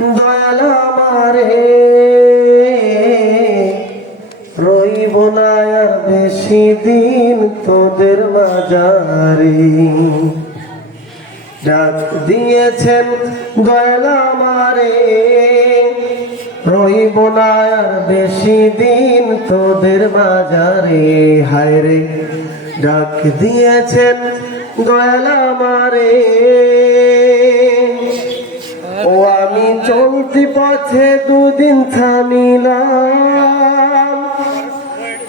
দয়াল আমারে রইব না আর বেশি দিন তোদের মাঝারে। ডাক দিয়েছেন দয়াল আমারে রইব না আর বেশি দিন তোদের মাঝারে। হায়রে ডাক দিয়েছেন দয়াল আমারে, ও আমি চলতি পথে দুদিন থামিলাম,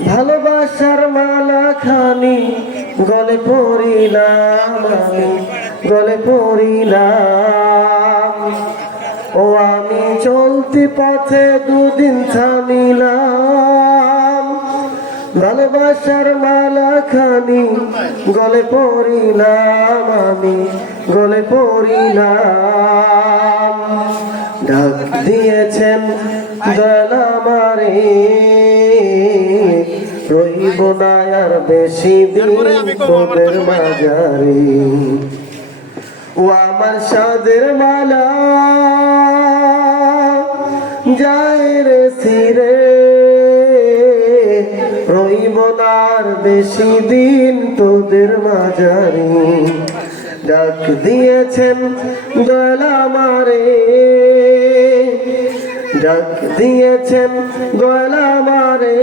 ভালোবাসার মালা খানি গলে পড়িলাম, আমি গলে পড়িলাম। ও আমি চলতি পথে দুদিন থামিলাম, ভালোবাসার মালা খানি গলে পড়িলাম, আমি গলে পড়িলাম। ডাক দিয়েছেন দয়াল আমারে রইব না আর বেশি দিন তোদের মাঝারে। ও আমার সাদের মালা যায় রে সিরে, রইব না আর বেশি দিন তোদের মাঝারে। ডাক দিয়েছেন দয়াল আমারে, ডাক দিয়েছেন দয়াল আমারে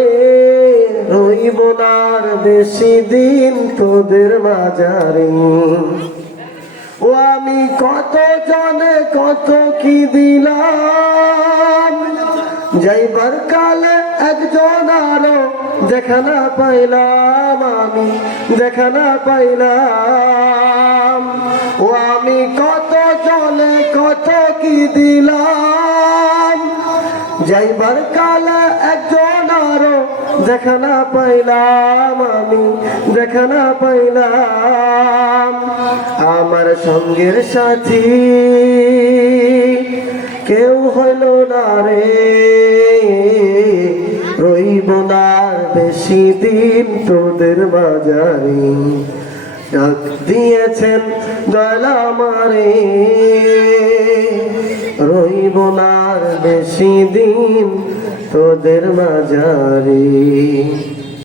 রইব না আর বেশি দিন তোদের মাঝারে। ও আমি কত জনে কত কি দিলাম, যাইবার কালে একজন আরো দেখা না পাইলাম, আমি দেখা না পাইলাম। ও আমি কত জনে কত কি দিলাম, যাইবার কালে একজন আরো দেখা না পাইলাম, আমি দেখা না পাইলাম। আমার সঙ্গের সাথী কেউ হইল না রে, রইব না আর বেশি দিন তোদের মাঝারে। ডাক দিয়েছেন দয়াল আমারে রইব না আর বেশি দিন তোদের মাঝারে।